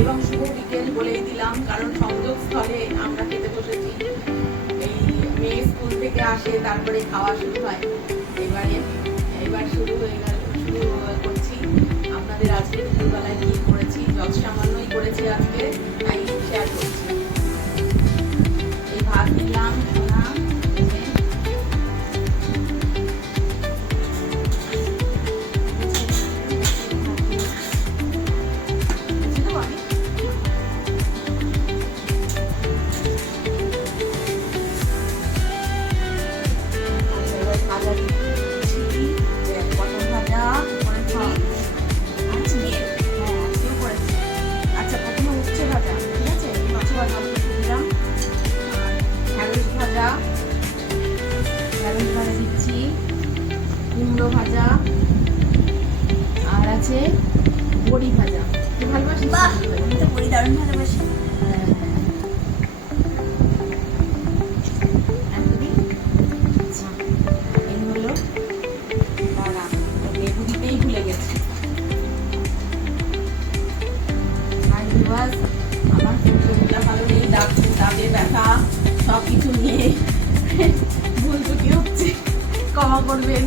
এবং শুভ বিকেল বলেই দিলাম, কারণ সংযোগ স্থলে আমরা খেতে বসেছি। এই মেয়ে স্কুল থেকে আসে, তারপরে খাওয়া শুরু হয়। এবার শুরু হয়ে গেল, শুরু করছি। আপনাদের আজকে দুপুরবেলায় কি করেছি, যত সামান্যই করেছি আজকে, তাই শেয়ার করছি। এই ভাত নিলাম সোনা, দিচ্ছি কুমড়ো ভাজা, আর আছে বড়ি ভাজা। তুই ভালোবাসিস? আমি তো বড়ি দারুণ ভালোবাসি। এই হলো, দাঁড়া লেবু দিতেই ভুলে গেছি। আমার শরীরটা ভালো নেই, দাঁতে ব্যথা, সব কিছু নিয়ে ভুল ত্রুটি হচ্ছে, ক্ষমা করবেন।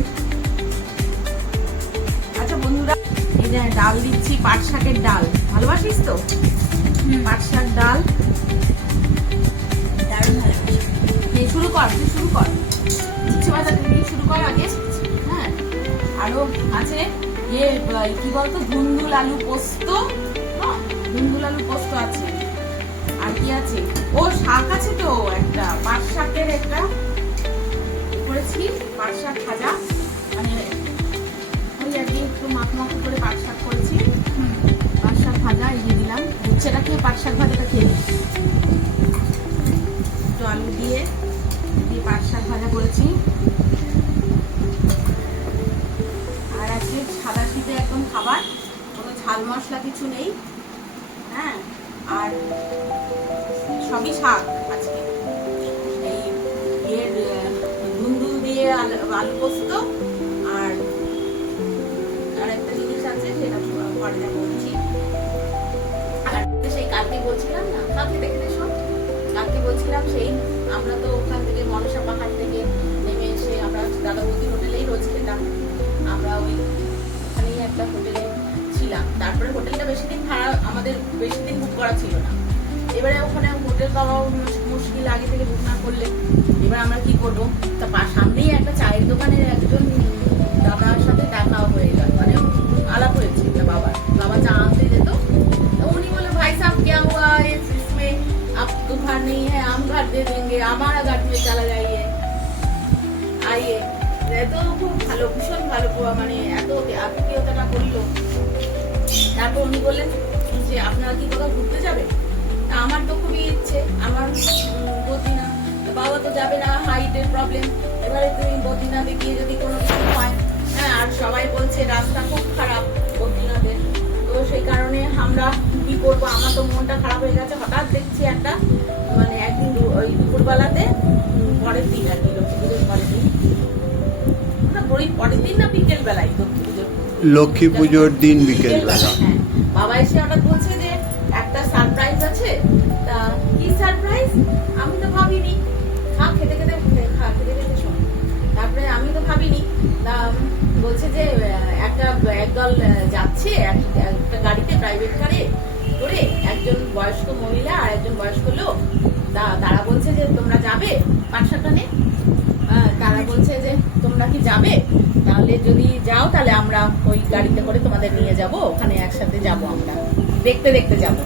আচ্ছা বন্ধুরা, এই যে ডাল দিচ্ছি, পাট শাকের ডাল। ভালোবাসিস তো পাট শাক ডাল? দারুণ ভালোবাসি। শুরু কর, তুই শুরু কর, ইচ্ছে বাজা তুই শুরু কর আগে। হ্যাঁ, আরো আছে কি বলতো, ধুন্দুল আলু পোস্ত। হ্যাঁ, ধুন্দুল আলু পোস্ত আছে। আর কি আছে, ও শাক আছে তো একটা, পাট শাকের একটা করেছি, পাট শাক ভাজা, মানে ওই আর কি একটু মাখো করে পাট শাক করেছি। পাট শাক ভাজা এই দিয়ে দিলাম, উচ্ছেটা খেয়ে পাট শাক ভাজাটা খেয়ে একটু আলু দিয়ে পাট শাক ভাজা করেছি। আর আছে সাদা শীতে একদম খাবার, কোনো ঝাল মশলা কিছু নেই। হ্যাঁ, আর সবই শাক আজকে। এই ধুন্দুল দিয়ে আলু পোস্ত, আর একটা জিনিস আছে সেটা পরে বলছি। আর সেই কালকে বলছিলাম না, কালকে দেখে শোন, কালকে বলছিলাম সেই আমরা তো ওখান থেকে মনসা পাহাড় থেকে নেমে এসে আমরা দাদাবতী হোটেলেই রোজ খেতাম। আমরা ওইখানেই একটা হোটেলে ছিলাম। তারপরে হোটেলটা আমাদের বেশি দিন বুক করা ছিল না। এবারে ওখানে হোটেল পাওয়াও মুশকিল, আগে থেকে বুক না করলে। এবার আমরা কি করবো, তা সামনেই একটা চায়ের দোকানের একজন দাদার সাথে দেখা হয়ে গেল, মানে আলাপ হয়েছে। বাবা চা আনতে যেত, উনি বলে ভাই সাহেব क्या हुआ, इसमें आप तो घर नहीं है, हम घर दे देंगे, हमारा घर में चला जाइए, आइए। তো খুব ভালো, ভীষণ ভালো, মানে এত আত্মীয়তাটা করলো। তারপর উনি বললেন যে আপনারা কি কোথাও ঘুরতে যাবেন? আমার তো খুবই ইচ্ছে, আমার বদ্রীনাথ। বাবা তো যাবে না, হাইটের প্রবলেম। এবারে তুমি বদ্রীনাথে গিয়ে যদি কোনো কিছু হয়, হ্যাঁ, আর সবাই বলছে রাস্তা খুব খারাপ বদ্রীনাথের, তো সেই কারণে আমরা কি করবো, আমার তো মনটা খারাপ হয়ে গেছে। হঠাৎ দেখছি একটা, মানে একদিন ওই দুপুরবেলাতে, পরের দিন আর কি, লক্ষ্মী পুজোর পরের দিন, পরের দিন না বিকেল বেলায়, লক্ষ্মী পুজোর দিন বিকেল বেলা, হ্যাঁ, বাবা এসে হঠাৎ বলছে যে একটা সারপ্রাইজ আছে। তা কি সারপ্রাইজ, আমি তো ভাবিনি। খেতে খেতে শোন, তারপরে আমি তো ভাবিনি। বলছে যে একদল যাচ্ছে একটা গাড়িতে, প্রাইভেট কারে করে, একজন বয়স্ক মহিলা আর একজন বয়স্ক লোক। তারা বলছে যে তোমরা যাবে পাঠশাখানে? তারা বলছে যে তোমরা কি যাবে? তাহলে যদি যাও তাহলে আমরা ওই গাড়িতে করে তোমাদের নিয়ে যাব, ওখানে একসাথে যাব, আমরা দেখতে যাব।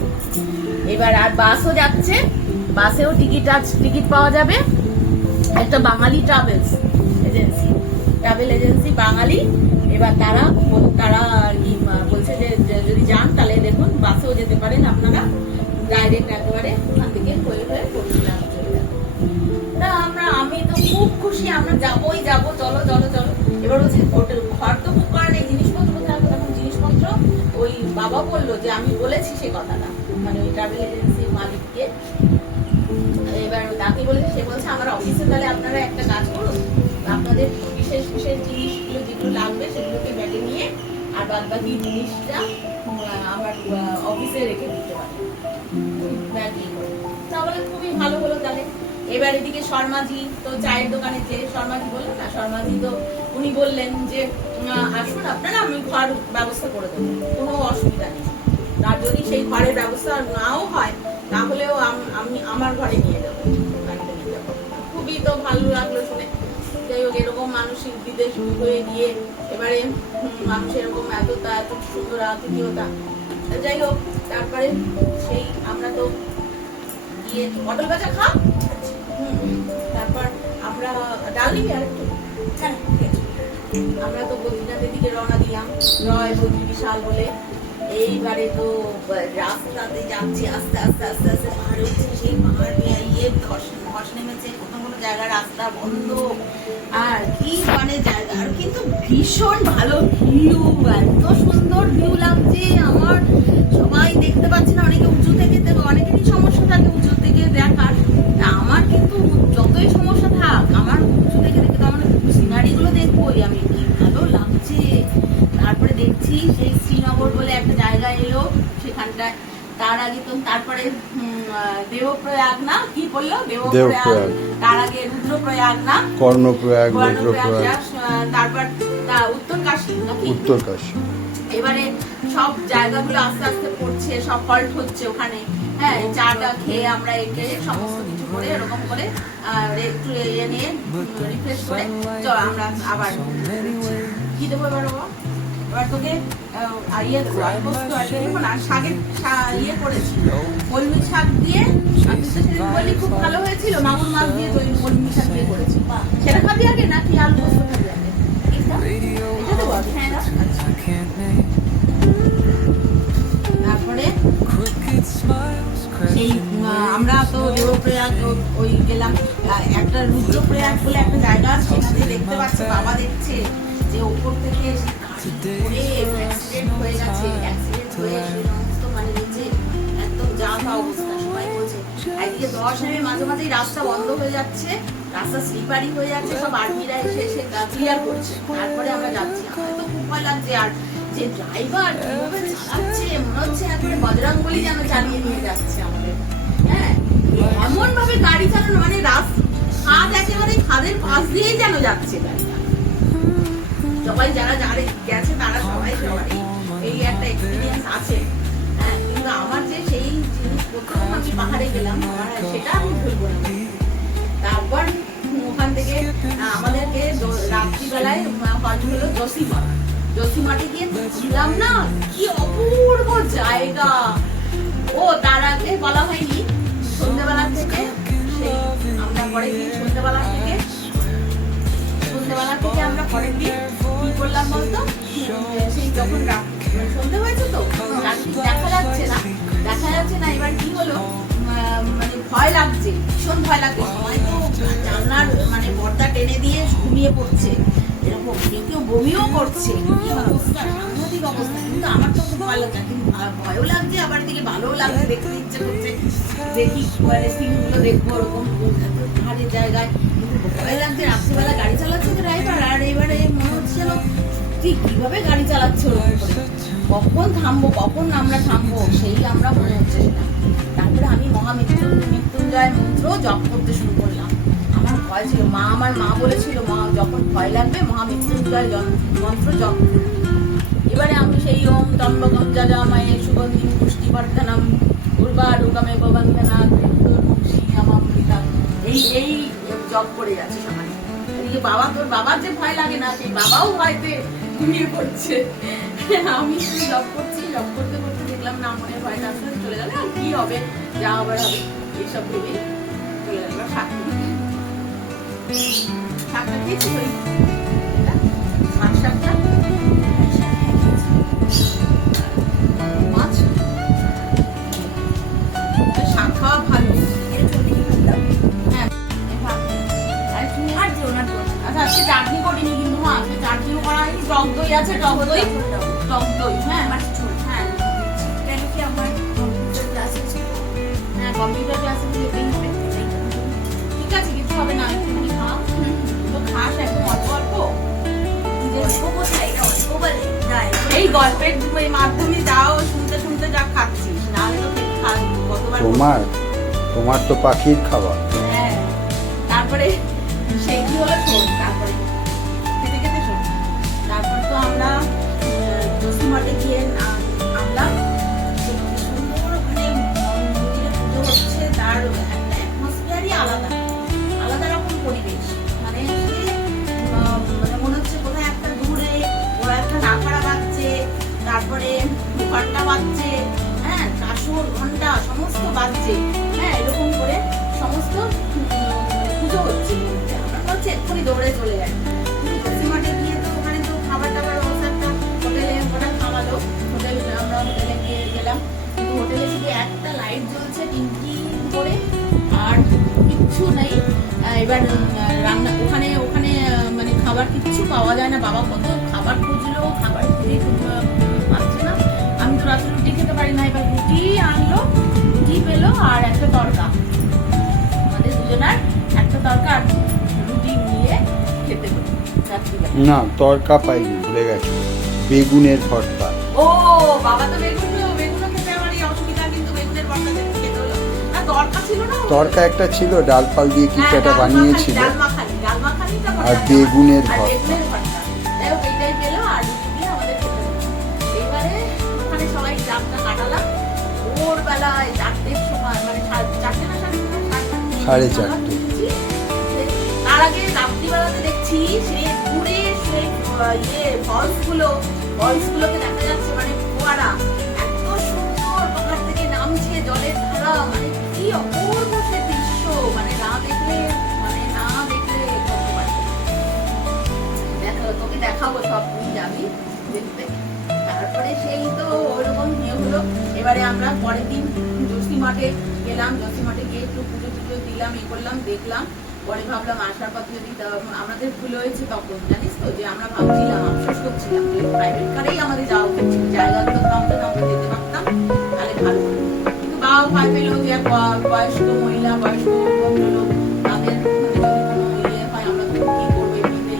এবার আর বাসও যাচ্ছে, বাসেও টিকিট পাওয়া যাবে। একটা বাঙালি ট্রাভেল এজেন্সি বাঙালি। এবার তারা আর কি বলছে যে যদি যান তাহলে দেখুন বাসেও যেতে পারেন আপনারা, ডাইরেক্ট একেবারে ওখান থেকে হয়ে করছিলাম চলে যাবো। আমি তো খুব খুশি, আমরা যাবোই যাবো, চলো। এবার বলছে হোটেল ঘর তো বুক করা নেই, জিনিসপত্র কোথায়? তখন জিনিসপত্র ওই বাবা বললো যে আমি বলেছি সে কথাটা, মানে ওই ট্রাভেল এজেন্সির মালিককে। এবার তাকে বলেছে, সে বলছে আমার অফিসে তাহলে আপনারা একটা কাজ করুন, আপনাদের বিশেষ জিনিসগুলো যেগুলো লাগবে সেগুলোকে ব্যাগে নিয়ে আর বাদ বাকি জিনিসটা আমার অফিসে রেখে দিতে এবার এদিকে শর্মাজি তো চায়ের দোকানে যে শর্মাজি বললেন না, শর্মাজি তো উনি বললেন যে আসুন আপনারা, আমি ঘর ব্যবস্থা করে দেবো, কোনো অসুবিধা নেই। আর যদি সেই ঘরের ব্যবস্থা নাও হয় তাহলেও আমি আমার ঘরে নিয়ে যাবো, বাড়িতে নিয়ে যাবো। খুবই তো ভালো লাগলো শুনে। যাই হোক, এরকম মানুষ বিদেশ হয়ে গিয়ে এবারে মানুষ এরকম এত সুন্দর আতিথেয়তা। যাই হোক, তারপরে সেই আমরা তো গিয়ে পটল ভাজা খাও, তারপর আমরা ডাল নিবি আর একটু, আমরা তো বদ্রীনাথের দিকে রওনা দিলাম, রয় বদ্রী বিশাল বলে। এইবারে তো রাস্তাতে যাচ্ছি, আস্তে আস্তে আস্তে আস্তে পাহাড়ে উঠছে, সেই পাহাড় ইয়ে ধস নেমেছে, কোনো জায়গায় রাস্তা বন্ধ, আর কি মানে জায়গা, আর কিন্তু ভীষণ ভালো ভিউ, এত সুন্দর ভিউ লাগছে আমার। সবাই দেখতে পাচ্ছে না, অনেকে উঁচু থেকে, অনেকেরই সমস্যা থাকে উঁচু থেকে দেখার, আমার কিন্তু যতই সমস্যা থাক আমার উঁচু থেকে দেখে তো আমার সিনারি গুলো দেখবোই আমি, কি ভালো লাগছে। তারপরে দেখছি সেই শ্রীনগর বলে একটা জায়গা এলো সেখানটায়, তার আগে তো তারপরে দেবপ্রয়াগ না কি বললো, দেবপ্রয়াগ, তার আগে রুদ্রপ্রয়াগ না কর্ণপ্রয়াগ, রুদ্রপ্রয়াগ, তারপর উত্তরকাশী নাকি, উত্তরকাশী। এবারে সব জায়গাগুলো আস্তে আস্তে পড়ছে, সব হল্ট হচ্ছে ওখানে। হ্যাঁ, চাটা খেয়ে আমরা একে সমস্ত কিছু করে এরকম করে একটু ইয়ে নিয়ে রিফ্রেশ করে চল আমরা আবার কি দেবো এবার বাবা। এবার তোকে ইয়ে শাকের ইয়ে করেছি, কলমি শাক দিয়ে, আমি তো সেদিন বললি খুব ভালো হয়েছিল, মাগুর মাছ দিয়ে কলমি শাক দিয়ে করেছি। সেটা খাবি আগে নাকি আলু পোস্ত খাবি আগে? এটা দেবো হ্যাঁ। তারপরে সেই আমরা তো দেবপ্রয়াগ ওই গেলাম, একটা রুদ্রপ্রয়াগ বলে একটা জায়গা, সেখানে দেখতে পাচ্ছে বাবা দেখছে যে ওপর থেকে অ্যাক্সিডেন্ট হয়ে গেছে, অ্যাক্সিডেন্ট হয়ে সমস্ত মানে নিচে একদম যা তা অবস্থা। সবাই বলছে একদিকে ধস নেমে মাঝে মাঝেই রাস্তা বন্ধ হয়ে যাচ্ছে, রাস্তা স্লিপারি হয়ে যাচ্ছে, সব আর্মিরা এসে ক্লিয়ার করছে। তারপরে আমরা যাচ্ছি, আমার তো খুব ভয় লাগছে। আর যে ড্রাইভার কিভাবে চালাচ্ছে, মনে হচ্ছে একবারে বজরংবলী যেন চালিয়ে নিয়ে যাচ্ছে আমাদের। হ্যাঁ, এমন ভাবে গাড়ি চালানো, মানে খাদ একেবারে খাদের পাশ দিয়েই যেন যাচ্ছে গাড়িটা। সবাই যারা গেছে তারা সবাই সবারই এই একটা এক্সপিরিয়েন্স আছে। হ্যাঁ, কিন্তু আমার যে সেই জিনিস প্রথম আমি পাহাড়ে গেলাম, সেটা আমি ভুলবো না। তারপর ওখান থেকে আমাদেরকে রাত্রিবেলায় হলো জসিমাটি গিয়ে ছিলাম না, কি অপূর্ব জায়গা। ও তার আগে বলা হয়নি, সন্ধ্যেবেলা থেকে সেই আমরা পরের দিন সন্ধ্যেবেলা থেকে আমরা পরের দিন কি করলাম বলতো, সেই যখন সন্ধ্যে হয়েছে তো দেখা যাচ্ছে না, এবার কি হলো, মানে ভয় লাগছে, ভীষণ ভয় লাগছে। সবাই তো জানলার মানে পর্দা টেনে দিয়ে ঘুমিয়ে পড়ছে, এরকম কেউ বমিও করছে, কি অবস্থা, সাংঘাতিক অবস্থা। কিন্তু আমার তো খুব ভালো লাগছে, কিন্তু ভয়ও লাগছে, আবার দিকে ভালোও লাগছে, দেখতে ইচ্ছে করছে, দেখি সিনগুলো দেখবো ওরকম পাহাড়ের জায়গায়। কিন্তু ভয় লাগছে, রাত্রিবেলা গাড়ি চালাচ্ছে ড্রাইভার, আর এবারে মনে হচ্ছে যেন কিভাবে গাড়ি চালাচ্ছে ওরকম করে, কখন থামবো, কখন আমরা থামবো, সেই আমরা মনে হচ্ছে সেটা। তারপরে আমি মহামৃত্যুঞ্জয় মন্ত্র জপ করতে শুরু করলাম। আমার ভয় ছিল, আমার মা বলেছিল, মা যখন ভয় লাগবে মহামৃত্যুঞ্জয় মন্ত্র জপ। এবারে আমি সেই ওম ত্রম্বকম যজামহে সুগন্ধিম পুষ্টিবর্ধনম উর্বারুকমে ববন্ধনাৎ মৃত্যুর্মুক্ষীয়মামৃতা, এই জপ করে যাচ্ছে সবাই। এদিকে তোর বাবার যে ভয় লাগে না, সেই বাবাও ভয়তে ঘুমিয়ে পড়ছে। আমি জব করছি, জব করতে করতে দেখলাম না মনের ভয়টা আস্তে আস্তে চলে গেল, আর কি হবে, যা আবার হবে এইসব ভেবে চলে গেল। শাকটা খেয়েছি ওই মাছ শাকটা, মাছ শাক খাওয়া ভালো। হ্যাঁ, আচ্ছা আজকে চাটনি করিনি, কিন্তু আজকে চাটনিও করা হয়নি, টক দই আছে, টক দই হ্যাঁ হ্যাঁ হ্যাঁ কম্পিউটার ক্লাসে যেতেই হবে। ঠিক আছে, কিছু হবে না, একটুখানি খাও, তো খাস একদম অল্প অল্প, এই গল্পের মাধ্যমে যাও শুনতে শুনতে যা খাচ্ছিস, নাহলে তো কতবার তোমার তো পাখির খাবার। হ্যাঁ তারপরে সেইটি হলো শোন, তারপরে খেতে খেতে শোন, তারপর তো আমরা জসিমাঠে গিয়ে নামলাম। সুন্দর ওখানে মন্দিরে পুজো হচ্ছে, তার একটা অ্যাটমসফিয়ারই আলাদা, আলাদা রকম পরিবেশ। মানে মানে মনে হচ্ছে কোথায় একটা দূরে ওরা একটা নাকারা বাজছে, তারপরে ঘন্টা বাজছে, হ্যাঁ কাসর ঘন্টা সমস্ত বাজছে, হ্যাঁ এরকম করে সমস্ত পুজো হচ্ছে। আমরা হচ্ছে এক্ষুনি দৌড়ে চলে যাই জসিমাঠে গিয়ে। তো ওখানে তো খাবার টাবার অবস্থা একটা হোটেলে ওটা খাওয়ালো, আমরা হোটেলে গিয়ে গেলাম, কিন্তু হোটেলে শুধু একটা লাইট জ্বলছে টিন করে, আর কিচ্ছু নেই। এবার রান্না ওখানে ওখানে মানে খাবার কিচ্ছু পাওয়া যায় না। বাবা কত খাবার খুঁজলো, খাবার খুঁজে পাচ্ছে না। আমি তো রাত্রে রুটি খেতে পারি না, এবার রুটি আনলো, রুটি পেলো আর একটা তরকা, আমাদের দুজনার একটা তরকা আর রুটি নিয়ে খেতে হলো রাত্রিবেলা। না তরকা পাইনি, ভুলে গেছো, বেগুনের ভর্তা। ও বাবা, তো বেগুনও খেতে আমার এই অসুবিধা, কিন্তু বেগুনের ভর্তা খেতে হলো। আর তরকা ছিল না, তরকা একটা ছিল, ডাল ফাল দিয়ে কিছু একটা বানিয়েছিল, ডাল মাখানিটা আর বেগুনের আর ভর্তা। বেগুনের ভর্তা। যাই হোক এইটাই পেলো আর রুটি দিয়ে আমাদের খেতে হলো। এবারে ওখানে সবাই জামটা কাটালাম ভোরবেলায় 4টের সময়, মানে 4টে না সাড়ে চারটে। তার আগে রাত্রিবেলাতে দেখছি সে দূরে সেই ফলসগুলোকে দেখা যাচ্ছে, মানে ফোয়ারা এত সুন্দর পাহাড় থেকে নামছে জলের ধারা, মানে কি অপূর্ব সে দৃশ্য, মানে না দেখলে করতে পারবে। দেখো তোকে দেখাবো সব, তুই যাবি দেখতে। তারপরে সেই তো ওইরকম নিয়ে হলো। এবারে আমরা পরের দিন জসিমাঠে গেলাম, জসিমাঠে গিয়ে একটু পুজো টুজো দিলাম, করলাম, দেখলাম। পরে ভাবলাম আসার পথে যদি আমাদের ভুল হয়েছে, তখন জানিস তো যে আমরা ভাবছিলাম, আফসোস করছিলাম যে প্রাইভেট কারেই আমাদের যাওয়া উচিত ছিল, জায়গাগুলো তো আমরা যেতে পারতাম, তাহলে ভালো হতো। কিন্তু বাবা ভয় পেলো যে বয়স্ক মহিলা, বয়স্ক ভদ্রলোক, তাদের যদি কোনো ইয়ে হয় আমরা তো কি করবো, এমনিতে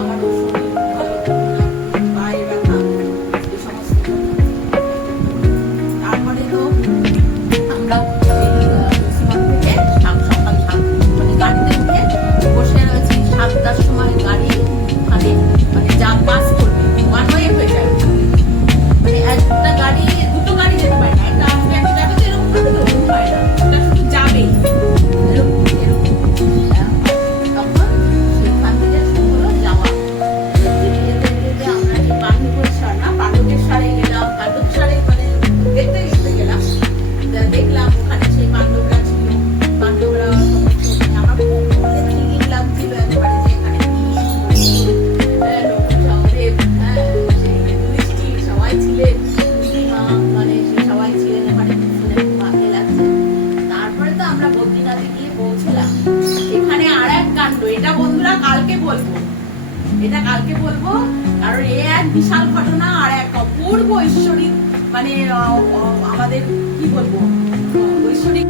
আমারও শরীর ভালো থাকবে না, পায়ে ব্যথা, এই সমস্ত। তারপরে তো আমরা গাড়িতে উঠে বসে রয়েছি, 7টার সময় গাড়ি মানে মানে যা পাস করবে ওয়ান ওয়ে হয়ে যায়, মানে একটা গাড়ি দুটো গাড়ি যেতে পারে না, একটা আসবে একটা যাবে, তো এরকম ভাবে তো হয় না, এটা শুধু যাবেই এরকম এরকম। তখন সেখান থেকে শুরু হলো যাওয়া। যেতে যেতে আমরা এই পাণ্ডবেশ্বরে গেলাম, পাণ্ডবেশ্বরে মানে দেখতে গেলাম, দেখলাম ওখানে সেই পাণ্ডবরা ছিল, পাণ্ডবরা আমার খুব থ্রিলিং লাগছিল একেবারে, যে এখানে লোক শহরে সেই সবাই ছিলেন, মানে সবাই ছিলেন ওখানে, শুনে খুব ভালো লাগছে। তারপরে তো আমরা বদ্রীনাথে গিয়ে পৌঁছলাম। এখানে আর এক কাণ্ড, এটা বন্ধুরা কালকে বলবো, এটা কালকে বলবো, কারণ এ এক বিশাল ঘটনা আর এক অপূর্ব ঐশ্বরিক, মানে আমাদের কি বলবো ঐশ্বরিক